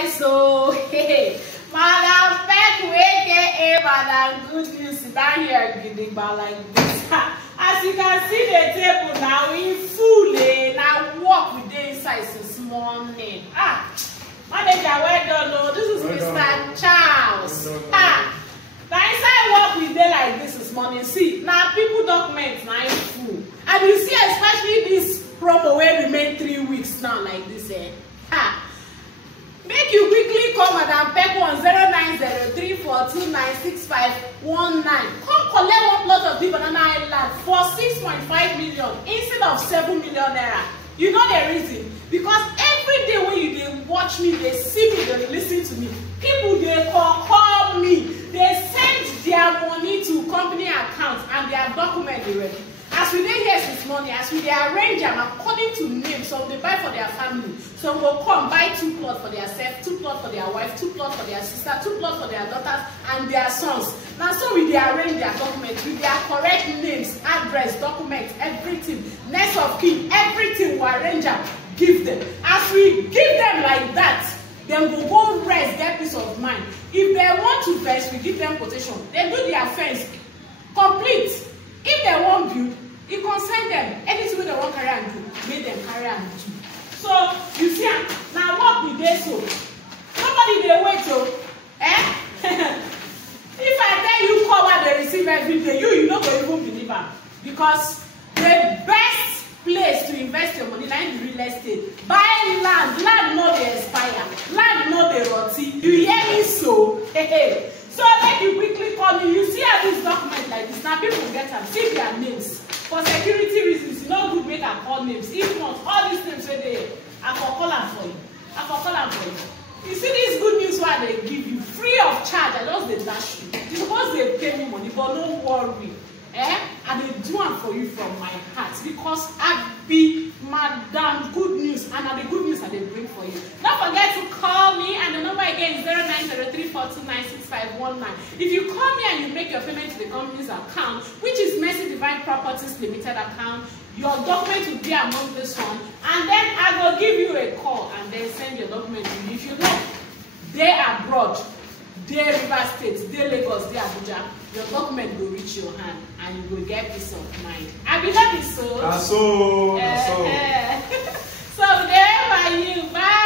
nice, so hey, Madam Peck, aka Madam Good News, down here giving like this. As you can see the table now, we full now walk with the inside this morning. Manager, well done. No, this is well Mr. Charles. The inside walk with day like this morning. See, now people document now full. And you see, especially this promo where remain 3 weeks now like this. Make you quickly call Madam Peck on 0903429651. Come collect one plot of the banana island for 6.5 million instead of 7 million naira. You know the reason? Because every day when you dey watch me, they see me, they listen to me. People they call me, they send their money to company accounts and their document they ready. As we dey here this morning, as we dey arrange them according to name, some they buy for their family, some will come buy 2 plots for their self, 2 plots for their wife, 2 plots for their sister, 2 plots for their daughters and their sons. Now so we dey arrange their documents with their correct names, address, documents, everything, next of kin, everything we arrange them, give them. As we give them like that, then we'll go rest, get peace of mind. If they want to vex, we give them quotation. They do their fence complete. If they won't build, you consign them. Anything they want carry and do, make them carry and do. So you see, now what we dey so? Nobody dey wait so. If I tell you come what they receive every day, you not going to even believe them. Because the best place to invest your money like in real estate. Buy land. Land no dey expire. Land no dey rotty. You hear me so? So make you quickly call me. You see how this document like this. Now people get them. See their names. For security reasons, you know good make I call names. If not, all these names where they I can call them for you. I can call them for you. You see this good news why they give you free of charge. I just they dash you. You suppose they pay me money, but don't worry. And they do one for you from my heart because I be Madam Good News and the good news that they bring for you. Don't forget to call me and the number again is 0903429651. If you call me and you make your payment to the company's account, which is Mercy Divine Properties Limited account, your document will be among this one, and then I will give you a call and then send your document to you. If you know they abroad, they River State, they Lagos, they Abuja, your document will reach your hand and you will get peace of mind. I believe it's so. So, there by you. Bye.